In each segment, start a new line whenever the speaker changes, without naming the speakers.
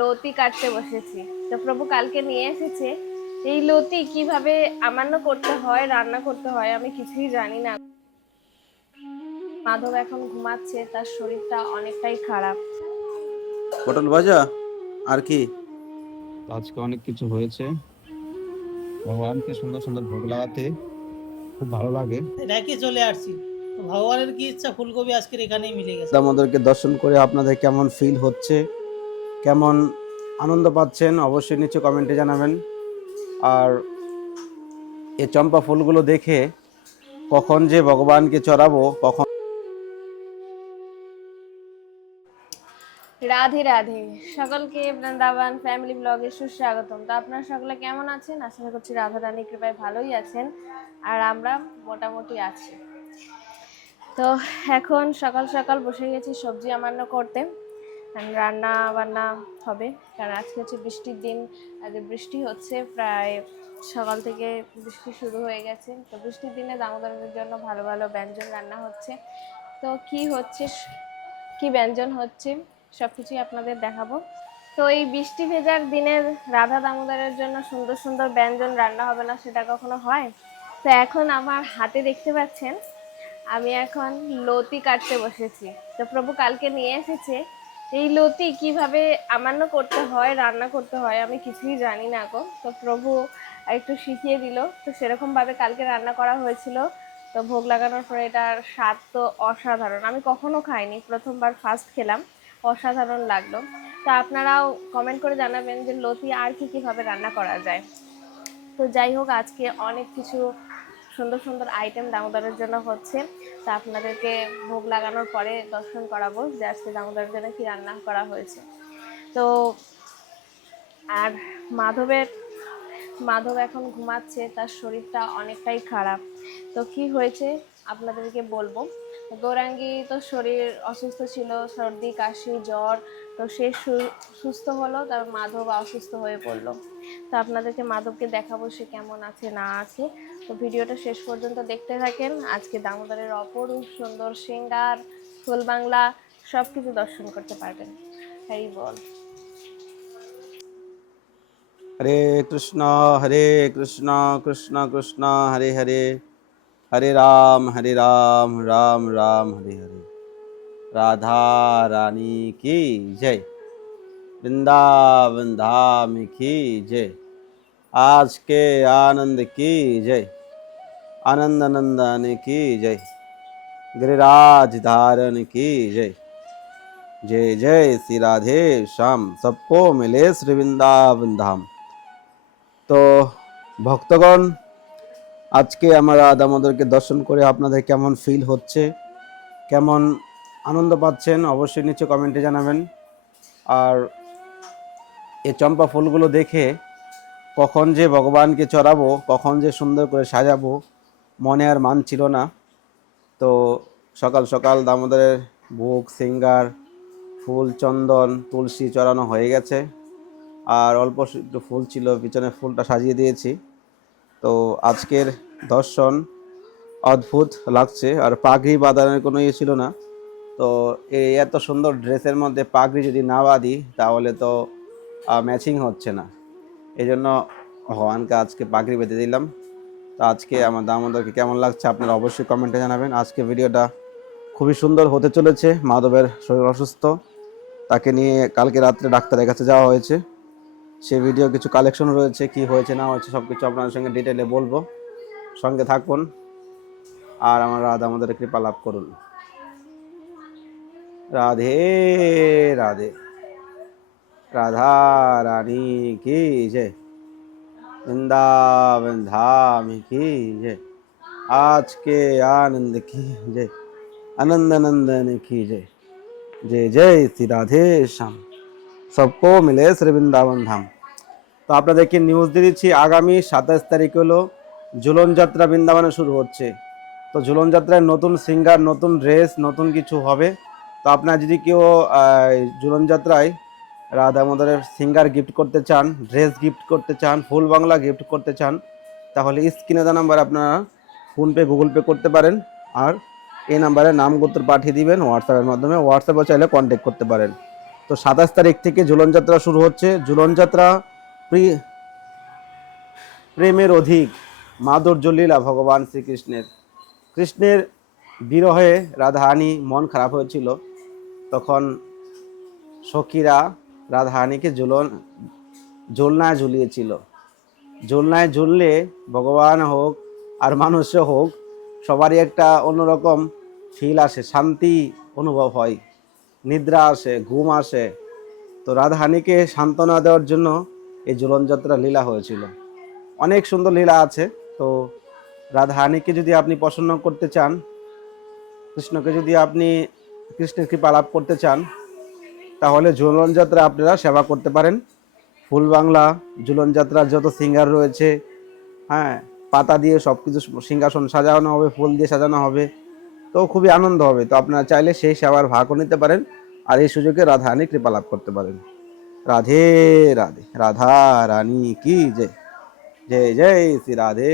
লতি কাটতে বসেছি তো প্রভু কালকে নিয়ে এসেছে এই লতি কিভাবে আমার করতে হয় রান্না করতে হয় আমি কিছুই জানি না মাধব এখন ঘুমাচ্ছে তার শরীরটা অনেকটাই খারাপ
পটল ভাজা আর কি আজকে অনেক কিছু হয়েছে ভগবানকে সুন্দর সুন্দর ভোগ লাগাতে খুব ভালো লাগে
রেখে চলে আসছি ভগবানের কি ইচ্ছা ফুলকপি আজকের এখানেই মিলে
গেছে আমাদেরকে দর্শন করে আপনাদের কেমন ফিল হচ্ছে কেমন আনন্দ পাচ্ছেন অবশ্যই নিচে কমেন্টে জানাবেন আর এ চম্পা ফুলগুলো দেখে কখন যে ভগবানকে চড়াবো কখন
রাধে রাধে সকলকে বৃন্দাবন ফ্যামিলি ব্লগে সুস্বাগতম তো আপনারা সকলে কেমন আছেন আশা করছি রাধা রানী কৃপায় ভালোই আছেন আর আমরা মোটামুটি আছি তো এখন সকাল সকাল বসে গেছি সবজি আমান্য করতে রান্না বান্না হবে কারণ আজকে হচ্ছে বৃষ্টির দিন আজ বৃষ্টি হচ্ছে প্রায় সকাল থেকে বৃষ্টি শুরু হয়ে গেছে তো বৃষ্টির দিনে দামোদরের জন্য ভালো ভালো ব্যঞ্জন রান্না হচ্ছে তো কি হচ্ছে কি ব্যঞ্জন হচ্ছে সব কিছুই আপনাদের দেখাবো তো এই বৃষ্টি ভেজার দিনের রাধা দামোদরের জন্য সুন্দর সুন্দর ব্যঞ্জন রান্না হবে না সেটা কখনো হয় তো এখন আমার হাতে দেখতে পাচ্ছেন আমি এখন লতি কাটতে বসেছি তো প্রভু কালকে নিয়ে এসেছে এই লতি কিভাবে আমান্য করতে হয় রান্না করতে হয় আমি কিছুই জানি না গো তো প্রভু একটু শিখিয়ে দিল তো সেরকমভাবে কালকে রান্না করা হয়েছিল তো ভোগ লাগানোর পরে এটার স্বাদ তো অসাধারণ আমি কখনো খাইনি প্রথমবার ফার্স্ট খেলাম অসাধারণ লাগলো তো আপনারাও কমেন্ট করে জানাবেন যে লতি আর কি কীভাবে রান্না করা যায় তো যাই হোক আজকে অনেক কিছু সুন্দর সুন্দর আইটেম দামোদরের জন্য হচ্ছে তা আপনাদেরকে ভোগ লাগানোর পরে দর্শন করাবো যে আজকে দামোদরের জন্য কী রান্না করা হয়েছে তো আর মাধবের মাধব এখন ঘুমাচ্ছে তার শরীরটা অনেকটাই খারাপ তো কি হয়েছে আপনাদেরকে বলবো গৌরাঙ্গি তো শরীর অসুস্থ ছিল সর্দি কাশি জ্বর তো সে সুস্থ হলো তার মাধব অসুস্থ হয়ে পড়লো তো আপনাদেরকে মাধবকে দেখাবো সে কেমন আছে না আছে তো ভিডিওটা শেষ পর্যন্ত দেখতে থাকেন আজকে দামোদরের অপরূপ সুন্দর সিঙ্গার ফুল বাংলা সব কিছু দর্শন করতে পারবেন হ্যারি বল
হরে কৃষ্ণ হরে কৃষ্ণ কৃষ্ণ কৃষ্ণ হরে হরে হরে রাম হরে রাম রাম রাম হরে হরে রাধা রানী কি জয় বৃন্দাবন ধাম কি জয় আজকে আনন্দ কি জয় आनंदानंदान কি জয় গিরিরাজ ধারণ কি জয় জয় জয় শ্রী রাধে শ্যাম সবকো মিলে শ্রী বৃন্দাবন ধাম তো ভক্তগণ আজকে আমরা দামোদরকে দর্শন করে আপনাদের কেমন ফিল হচ্ছে কেমন আনন্দ পাচ্ছেন অবশ্যই নিচে কমেন্টে জানাবেন আর এ চম্পা ফুলগুলো দেখে কখন যে ভগবানকে চড়াবো কখন যে সুন্দর করে সাজাবো মনে আর মান ছিল না তো সকাল সকাল দামোদরের বুক সিঙ্গার ফুল চন্দন তুলসী চড়ানো হয়ে গেছে আর অল্প একটু ফুল ছিল পিছনে ফুলটা সাজিয়ে দিয়েছি তো আজকের দর্শন অদ্ভুত লাগছে আর পাগড়ি বাঁধানোর কোনো ইয়ে ছিল না তো এই এত সুন্দর ড্রেসের মধ্যে পাগড়ি যদি না বাঁধি তাহলে তো ম্যাচিং হচ্ছে না এই জন্য ভগবানকে আজকে পাগড়ি বেঁধে দিলাম তো আজকে আমার দামোদরকে কেমন লাগছে আপনারা অবশ্যই কমেন্টে জানাবেন আজকে ভিডিওটা খুবই সুন্দর হতে চলেছে মাধবের শরীর অসুস্থ তাকে নিয়ে কালকে রাত্রে ডাক্তারের কাছে যাওয়া হয়েছে সে ভিডিও কিছু কালেকশন রয়েছে কি হয়েছে না হয়েছে সব কিছু আপনাদের সঙ্গে ডিটেলে বলবো সঙ্গে থাকুন আর আমার রাধা আমাদের কৃপা লাভ করুন রাধে রাধে রাধা রানী কি যে वृंदावन ধাম কি जय আজকে আনন্দ आनंद की আনন্দ आनंद नंदन की जय जय जय श्री राधे श्याम सबको मिले श्री वृंदावन धाम তো আপনাদেরকে নিউজ দিয়ে দিচ্ছি আগামী সাতাশ তারিখ হলো ঝুলন যাত্রা বৃন্দাবনে শুরু হচ্ছে তো ঝুলন যাত্রায় নতুন সিঙ্গার নতুন ড্রেস নতুন কিছু হবে তো আপনার যদি কেউ ঝুলন যাত্রায় রাধা মদনের সিঙ্গার গিফট করতে চান ড্রেস গিফট করতে চান ফুল বাংলা গিফট করতে চান তাহলে স্ক্রিনে দেওয়া নাম্বার আপনারা ফোনপে গুগল পে করতে পারেন আর এই নাম্বারে নাম গোত্র পাঠিয়ে দিবেন হোয়াটসঅ্যাপের মাধ্যমে হোয়াটসঅ্যাপে চাইলে কন্ট্যাক্ট করতে পারেন তো সাতাশ তারিখ থেকে ঝুলন যাত্রা শুরু হচ্ছে ঝুলন যাত্রা প্রি প্রেমের অধিক মাধুর্য লীলা ভগবান শ্রীকৃষ্ণের কৃষ্ণের বিরহে রাধারানী মন খারাপ হয়েছিল তখন সখীরা রাধারানীকে ঝুলন ঝুলনায় ঝুলিয়েছিল ঝুলনায় ঝুললে ভগবান হোক আর মানুষ হোক সবারই একটা অন্যরকম ফিল আসে শান্তি অনুভব হয় নিদ্রা আসে ঘুম আসে তো রাধাহানিকে সান্ত্বনা দেওয়ার জন্য এই ঝুলনযাত্রা লীলা হয়েছিল অনেক সুন্দর লীলা আছে তো রাধাহানিকে যদি আপনি প্রসন্ন করতে চান কৃষ্ণকে যদি আপনি কৃষ্ণের কৃপা লাভ করতে চান তাহলে ঝুলন যাত্রা আপনারা সেবা করতে পারেন ফুল বাংলা ঝুলন যাত্রার যত সিঙ্গার রয়েছে হ্যাঁ পাতা দিয়ে সব কিছু সিংহাসন সাজানো হবে ফুল দিয়ে সাজানো হবে তো খুবই আনন্দ হবে তো আপনারা চাইলে সেই সেবার ভাগও নিতে পারেন আর এই সুযোগে রাধা রানী কৃপা লাভ করতে পারেন রাধে রাধে রাধা রানী কি জয় জয় জয় শ্রী রাধে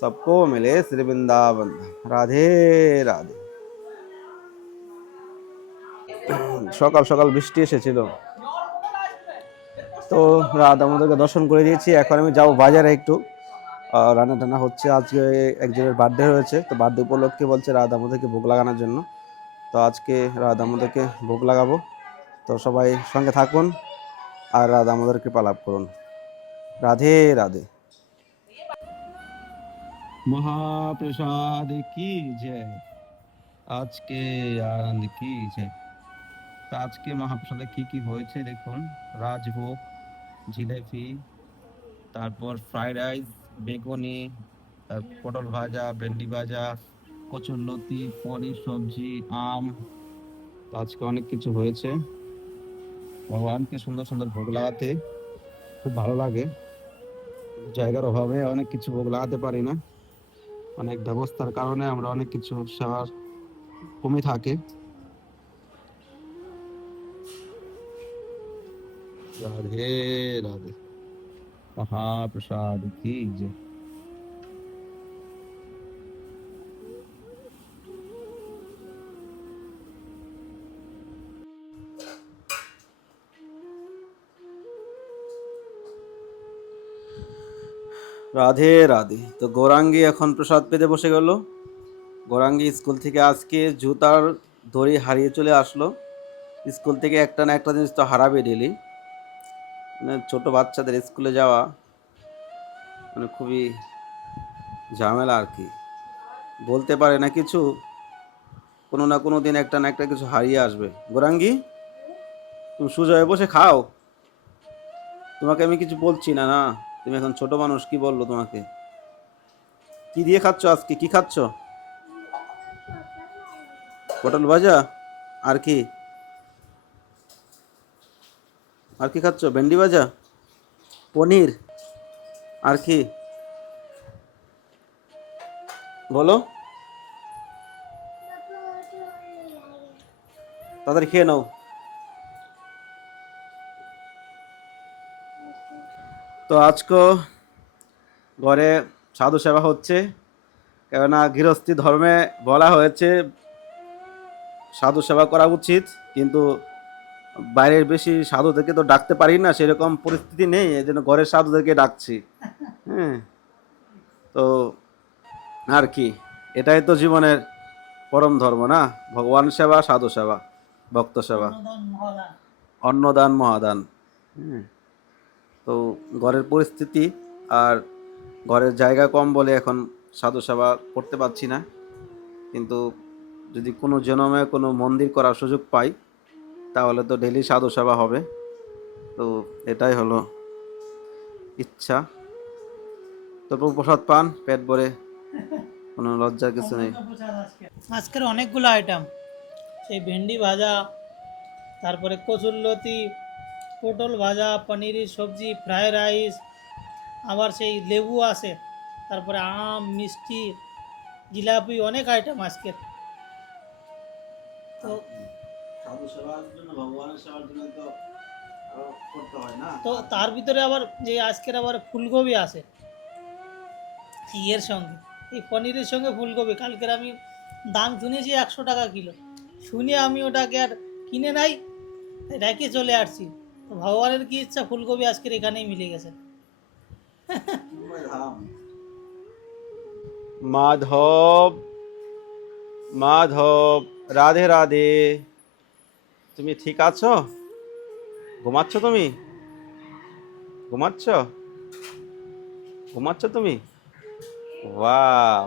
সবকো মিলে मिले श्री রাধে রাধে সকাল সকাল বৃষ্টি এসেছিল তো রাত আমাদেরকে দর্শন করে দিয়েছি এখন আমি যাব বাজারে একটু রান্না টানা হচ্ছে আজকে একজনের বার্থডে হয়েছে তো বার্থডে উপলক্ষে বলছে রাত আমাদেরকে ভোগ লাগানোর জন্য তো আজকে রাত আমাদেরকে ভোগ লাগাবো তো সবাই সঙ্গে থাকুন আর রাত কৃপা পালাপ করুন রাধে রাধে মহাপ্রসাদ কি যে আজকে আনন্দ কি যে তা আজকে মহাপ্রসাদে কি কি হয়েছে দেখুন রাজভোগ জিলেপি তারপর ফ্রাইড রাইস বেগুনি পটল ভাজা ভেন্ডি ভাজা কচুর লতি পনির সবজি আম আজকে অনেক কিছু হয়েছে ভগবানকে সুন্দর সুন্দর ভোগ লাগাতে খুব ভালো লাগে জায়গার অভাবে অনেক কিছু ভোগ লাগাতে পারি না অনেক ব্যবস্থার কারণে আমরা অনেক কিছু সেবার কমে থাকে राधे राधे महाप्रसाद की जय রাধে রাধে তো গৌরাঙ্গী এখন প্রসাদ পেতে বসে গেল গৌরাঙ্গি স্কুল থেকে আজকে জুতার দড়ি হারিয়ে চলে আসলো স্কুল থেকে একটা না একটা জিনিস তো হারাবে ডেলি মানে ছোটো বাচ্চাদের স্কুলে যাওয়া মানে খুবই ঝামেলা আর কি বলতে পারে না কিছু কোনো না কোনো দিন একটা না একটা কিছু হারিয়ে আসবে গোরাঙ্গি তুমি সুজয় বসে খাও তোমাকে আমি কিছু বলছি না না তুমি এখন ছোট মানুষ কি বললো তোমাকে কি দিয়ে খাচ্ছ আজকে কি খাচ্ছ পটল ভাজা আর কি আর কি খাচ্ছ ভেন্ডি ভাজা পনির আর কি বলো তাদের খেয়ে নাও তো আজকে ঘরে সাধু সেবা হচ্ছে কেননা গৃহস্থী ধর্মে বলা হয়েছে সাধু সেবা করা উচিত কিন্তু বাইরের বেশি সাধুদেরকে তো ডাকতে পারি না সেরকম পরিস্থিতি নেই এই জন্য ঘরের সাধুদেরকে ডাকছি হ্যাঁ তো আর কি এটাই তো জীবনের পরম ধর্ম না ভগবান সেবা সাধু সেবা ভক্ত সেবা অন্নদান মহাদান হ্যাঁ, তো ঘরের পরিস্থিতি আর ঘরের জায়গা কম বলে এখন সাধু সেবা করতে পারছি না কিন্তু যদি কোনো জনমে কোনো মন্দির করার সুযোগ পাই তাহলে তো ডেলি সাধু সেবা হবে তো এটাই হলো ইচ্ছা তো প্রসাদ পান পেট ভরে কোনো লজ্জা কিছু নেই
আজকের অনেকগুলো আইটেম সেই ভেন্ডি ভাজা তারপরে কচুরলতি পটল ভাজা পনির সবজি ফ্রায়েড রাইস আবার সেই লেবু আছে তারপরে আম মিষ্টি জিলাপি অনেক আইটেম আজকের তো তো তো তার ভিতরে আবার যে আজকের আবার ফুলকপি আছে ইয়ের সঙ্গে এই পনিরের সঙ্গে ফুলকপি কালকের আমি দাম শুনেছি একশো টাকা কিলো শুনে আমি ওটাকে আর কিনে নাই রেখে চলে আসছি ভগবানের কি ইচ্ছা ফুলকপি আজকের এখানেই মিলে গেছে
মাধব মাধব রাধে রাধে তুমি ঠিক আছো ঘুমাচ্ছ তুমি ঘুমাচ্ছ ঘুমাচ্ছ তুমি ওয়াও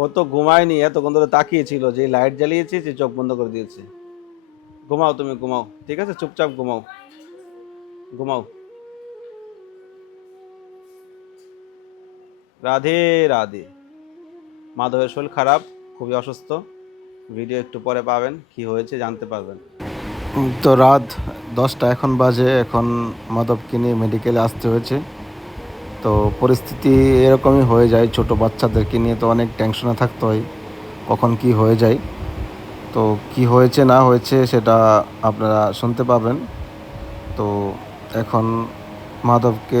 ও তো ঘুমায়নি এতক্ষণ ধরে তাকিয়েছিল যে লাইট জ্বালিয়েছি যে চোখ বন্ধ করে দিয়েছে ঘুমাও তুমি ঘুমাও ঠিক আছে চুপচাপ ঘুমাও ঘুমাও রাধে রাধে মাধবের শরীর খারাপ খুবই অসুস্থ ভিডিও একটু পরে পাবেন কি হয়েছে জানতে পারবেন তো রাত দশটা এখন বাজে এখন মাধবকে নিয়ে মেডিকেলে আসতে হয়েছে তো পরিস্থিতি এরকমই হয়ে যায় ছোট বাচ্চাদেরকে নিয়ে তো অনেক টেনশনে থাকতে হয় কখন কি হয়ে যায় তো কি হয়েছে না হয়েছে সেটা আপনারা শুনতে পাবেন তো এখন মাধবকে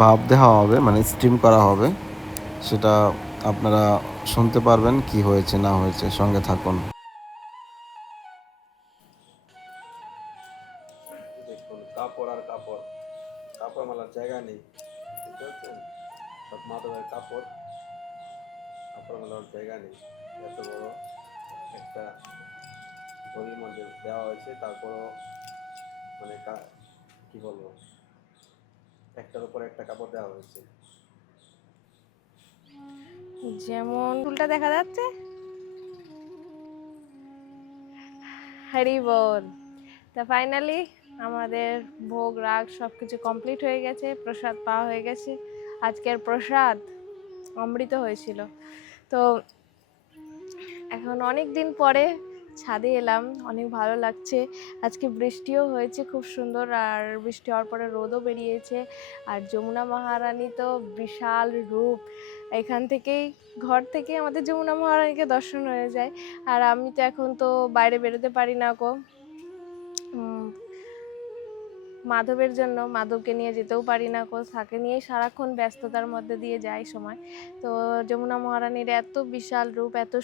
ভাব দেওয়া হবে মানে স্ট্রিম করা হবে সেটা আপনারা শুনতে পারবেন কি হয়েছে না হয়েছে সঙ্গে থাকুন
কাপড় আর কাপড় কাপড় মেলার জায়গা নেই বুঝতে পারছেন সব মাধবের কাপড় কাপড় মেলার জায়গা নেই এত বড় একটা ঘড়ির মধ্যে দেওয়া হয়েছে তারপরও মানে কি বলবো একটার উপর একটা কাপড় দেওয়া হয়েছে
যেমন ফুলটা দেখা যাচ্ছে হ্যারি বল তা ফাইনালি আমাদের ভোগ রাগ সব কিছু কমপ্লিট হয়ে গেছে প্রসাদ পাওয়া হয়ে গেছে আজকের প্রসাদ অমৃত হয়েছিল তো এখন অনেক দিন পরে ছাদে এলাম অনেক ভালো লাগছে আজকে বৃষ্টিও হয়েছে খুব সুন্দর আর বৃষ্টি হওয়ার পরে রোদও বেরিয়েছে আর যমুনা মহারানী তো বিশাল রূপ এখান থেকেই ঘর থেকে আমাদের যমুনা মহারানীকে দর্শন হয়ে যায় আর আমি তো এখন তো বাইরে বেরোতে পারি না গো মাধবের জন্য মাধবকে নিয়ে যেতেও পারি না কো তাকে নিয়েই সারাক্ষণ ব্যস্ততার মধ্যে দিয়ে যায় সময় তো যমুনা মহারানীর এত বিশাল রূপ এত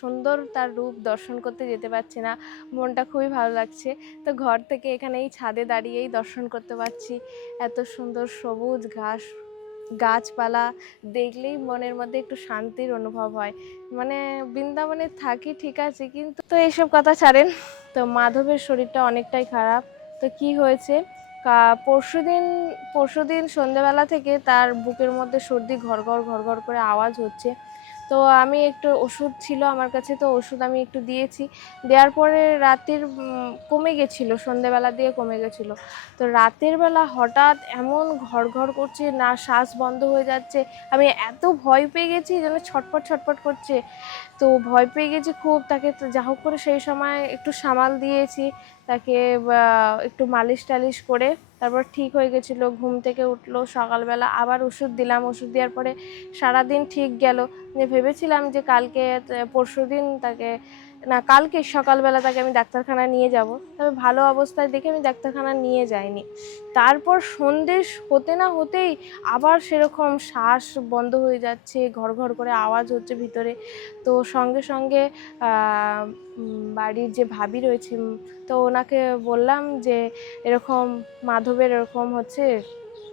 সুন্দর তার রূপ দর্শন করতে যেতে পারছি না মনটা খুবই ভালো লাগছে তো ঘর থেকে এখানে এই ছাদে দাঁড়িয়েই দর্শন করতে পারছি এত সুন্দর সবুজ ঘাস গাছপালা দেখলেই মনের মধ্যে একটু শান্তির অনুভব হয় মানে বৃন্দাবনে থাকি ঠিক আছে কিন্তু তো এইসব কথা ছাড়েন তো মাধবের শরীরটা অনেকটাই খারাপ তো কি হয়েছে পরশুদিন পরশুদিন সন্ধ্যেবেলা থেকে তার বুকের মধ্যে সর্দি ঘর ঘর ঘর ঘর করে আওয়াজ হচ্ছে তো আমি একটু ওষুধ ছিল আমার কাছে তো ওষুধ আমি একটু দিয়েছি দেওয়ার পরে রাতের কমে গেছিলো সন্ধেবেলা দিয়ে কমে গেছিলো তো রাতের বেলা হঠাৎ এমন ঘর ঘর করছে না শ্বাস বন্ধ হয়ে যাচ্ছে আমি এত ভয় পেয়ে গেছি যেন ছটপট ছটপট করছে তো ভয় পেয়ে গেছি খুব তাকে যা হোক করে সেই সময় একটু সামাল দিয়েছি তাকে একটু মালিশ টালিশ করে তারপর ঠিক হয়ে গেছিল ঘুম থেকে উঠলো সকালবেলা আবার ওষুধ দিলাম ওষুধ দেওয়ার পরে সারাদিন ঠিক গেল যে ভেবেছিলাম যে কালকে পরশু দিন তাকে না কালকে সকালবেলা তাকে আমি ডাক্তারখানা নিয়ে যাব তবে ভালো অবস্থায় দেখে আমি ডাক্তারখানা নিয়ে যাইনি তারপর সন্দেশ হতে না হতেই আবার সেরকম শ্বাস বন্ধ হয়ে যাচ্ছে ঘর ঘর করে আওয়াজ হচ্ছে ভিতরে তো সঙ্গে সঙ্গে বাড়ির যে ভাবি রয়েছে তো ওনাকে বললাম যে এরকম মাধবের এরকম হচ্ছে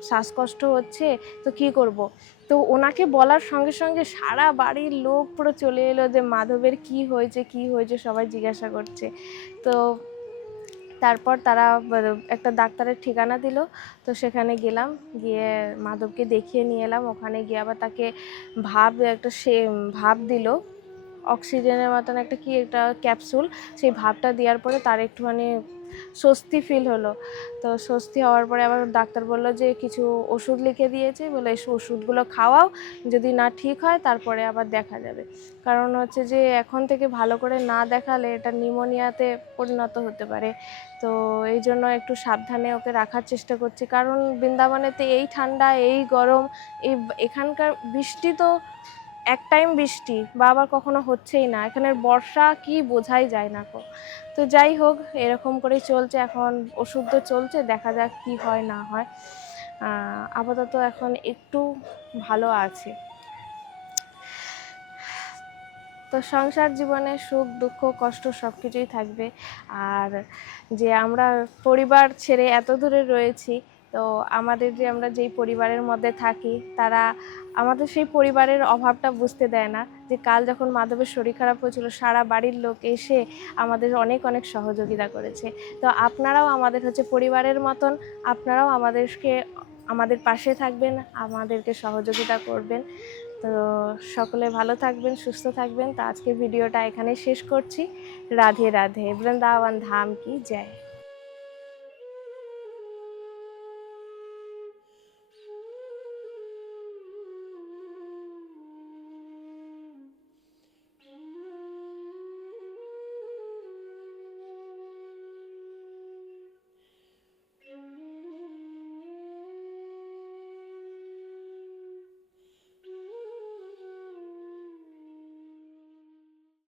শ্বাসকষ্ট হচ্ছে তো কি করব। তো ওনাকে বলার সঙ্গে সঙ্গে সারা বাড়ির লোক পুরো চলে এলো যে মাধবের কি হয়েছে কি হয়েছে সবাই জিজ্ঞাসা করছে তো তারপর তারা একটা ডাক্তারের ঠিকানা দিল তো সেখানে গেলাম গিয়ে মাধবকে দেখিয়ে নিয়ে এলাম ওখানে গিয়ে আবার তাকে ভাব একটা সে ভাব দিল অক্সিজেনের মতন একটা কি একটা ক্যাপসুল সেই ভাবটা দেওয়ার পরে তার একটুখানি স্বস্তি ফিল হলো তো স্বস্তি হওয়ার পরে আবার ডাক্তার বললো যে কিছু ওষুধ লিখে দিয়েছে বলে এই ওষুধগুলো খাওয়াও যদি না ঠিক হয় তারপরে আবার দেখা যাবে কারণ হচ্ছে যে এখন থেকে ভালো করে না দেখালে এটা নিউমোনিয়াতে পরিণত হতে পারে তো এই জন্য একটু সাবধানে ওকে রাখার চেষ্টা করছি কারণ বৃন্দাবনেতে এই ঠান্ডা এই গরম এই এখানকার বৃষ্টি তো এক টাইম বৃষ্টি বা আবার কখনো হচ্ছেই না এখানের বর্ষা কি বোঝাই যায় না কো তো যাই হোক এরকম করে চলছে এখন ওষুধ তো চলছে দেখা যাক কি হয় না হয় আপাতত এখন একটু ভালো আছে তো সংসার জীবনে সুখ দুঃখ কষ্ট সব কিছুই থাকবে আর যে আমরা পরিবার ছেড়ে এত দূরে রয়েছি তো আমাদের যে আমরা যেই পরিবারের মধ্যে থাকি তারা আমাদের সেই পরিবারের অভাবটা বুঝতে দেয় না যে কাল যখন মাধবের শরীর খারাপ হয়েছিল সারা বাড়ির লোক এসে আমাদের অনেক অনেক সহযোগিতা করেছে তো আপনারাও আমাদের হচ্ছে পরিবারের মতন আপনারাও আমাদেরকে আমাদের পাশে থাকবেন আমাদেরকে সহযোগিতা করবেন তো সকলে ভালো থাকবেন সুস্থ থাকবেন তো আজকে ভিডিওটা এখানে শেষ করছি রাধে রাধে বৃন্দাবন ধাম কি জয়